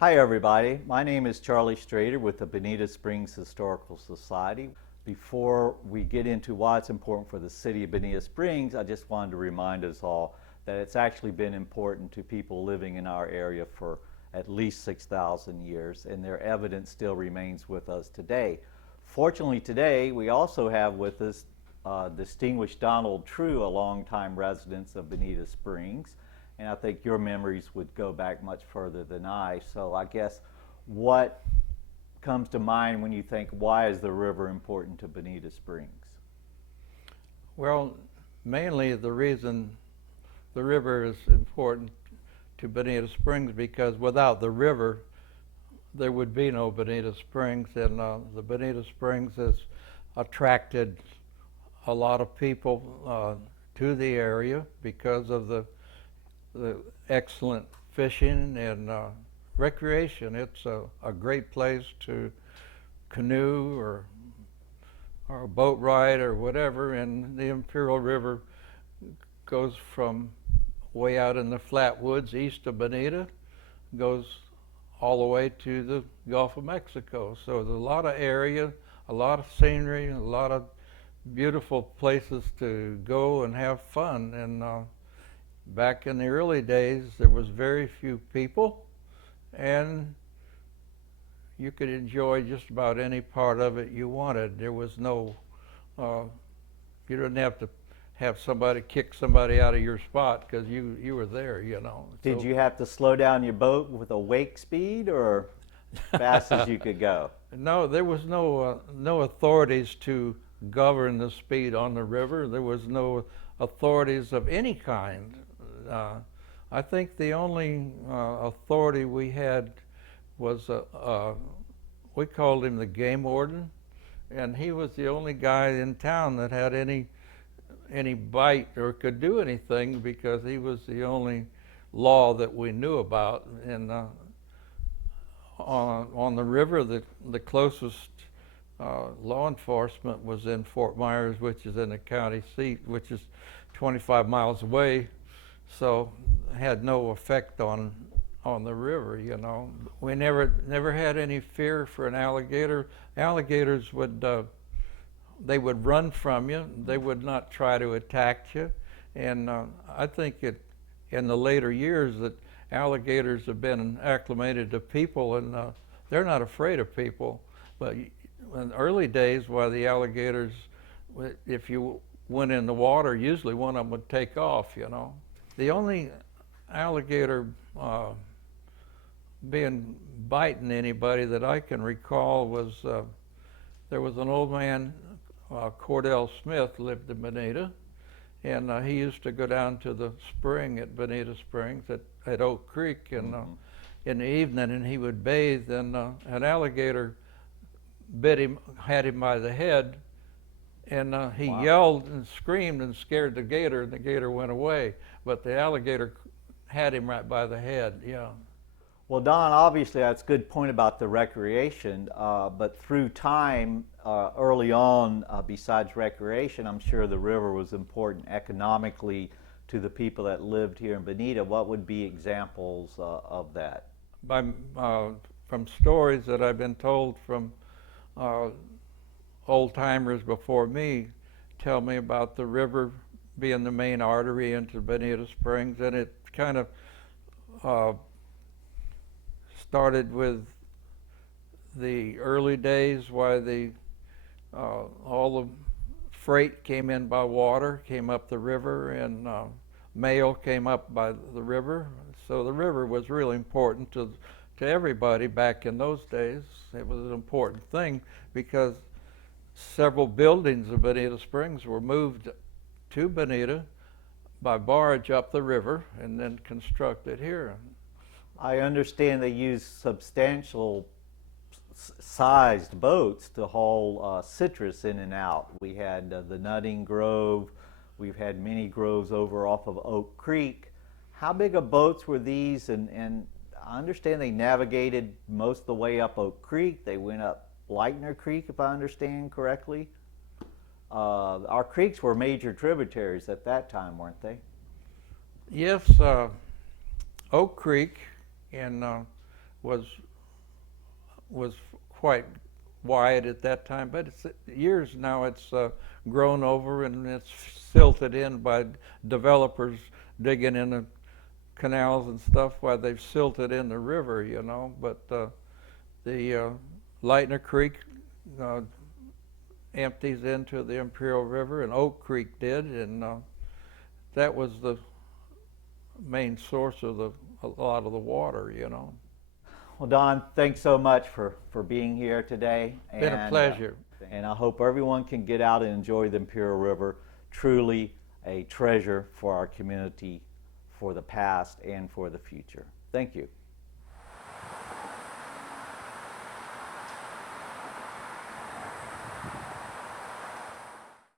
Hi everybody, my name is Charlie Strader with the Bonita Springs Historical Society. Before we get into why it's important for the city of Bonita Springs, I just wanted to remind us all that it's actually been important to people living in our area for at least 6,000 years, and their evidence still remains with us today. Fortunately today, we also have with us distinguished Donald Trew, a longtime resident of Bonita Springs. And I think your memories would go back much further than I. So I guess what comes to mind when you think, why is the river important to Bonita Springs? Well, mainly the reason the river is important to Bonita Springs because without the river, there would be no Bonita Springs, and the Bonita Springs has attracted a lot of people to the area because of the excellent fishing and recreation. It's a great place to canoe or a boat ride or whatever, and the Imperial River goes from way out in the flat woods east of Bonita, goes all the way to the Gulf of Mexico. So there's a lot of area, a lot of scenery, a lot of beautiful places to go and have fun. And back in the early days, there was very few people, and you could enjoy just about any part of it you wanted. There was no, you didn't have to have somebody kick somebody out of your spot because you were there, you know. Did you have to slow down your boat with a wake speed or fast as you could go? No, there was no authorities to govern the speed on the river. There was no authorities of any kind. I think the only authority we had was we called him the game warden, and he was the only guy in town that had any bite or could do anything because he was the only law that we knew about. And on the river, the closest law enforcement was in Fort Myers, which is in the county seat, which is 25 miles away. So had no effect on the river, you know. We never had any fear for an alligator. Alligators would they would run from you. They would not try to attack you. And I think in the later years that alligators have been acclimated to people, and they're not afraid of people. But in the early days, while the alligators, if you went in the water, usually one of them would take off, you know. The only alligator biting anybody that I can recall was there was an old man, Cordell Smith, lived in Bonita, and he used to go down to the spring at Bonita Springs at Oak Creek, and in the evening, and he would bathe, and an alligator had him by the head, and he yelled and screamed and scared the gator, and the gator went away. But the alligator had him right by the head, yeah. Well, Don, obviously that's a good point about the recreation, but through time, early on, besides recreation, I'm sure the river was important economically to the people that lived here in Bonita. What would be examples of that? From stories that I've been told from old timers before me, tell me about the river being the main artery into Bonita Springs, and it kind of started with the early days why all the freight came in by water, came up the river, and mail came up by the river. So the river was really important to everybody back in those days. It was an important thing because several buildings of Bonita Springs were moved to Bonita by barge up the river and then constructed here. I understand they use substantial sized boats to haul citrus in and out. We had the Nutting Grove, we've had many groves over off of Oak Creek. How big of boats were these? And I understand they navigated most of the way up Oak Creek. They went up Lightner Creek, if I understand correctly. Our creeks were major tributaries at that time, weren't they? Yes, Oak Creek and was quite wide at that time, but it's years now it's grown over and it's silted in by developers digging in the canals and stuff while they've silted in the river, you know. But the Lightner Creek empties into the Imperial River, and Oak Creek did, and that was the main source of a lot of the water, you know. Well, Don, thanks so much for being here today. Been a pleasure. And I hope everyone can get out and enjoy the Imperial River. Truly a treasure for our community, for the past and for the future. Thank you.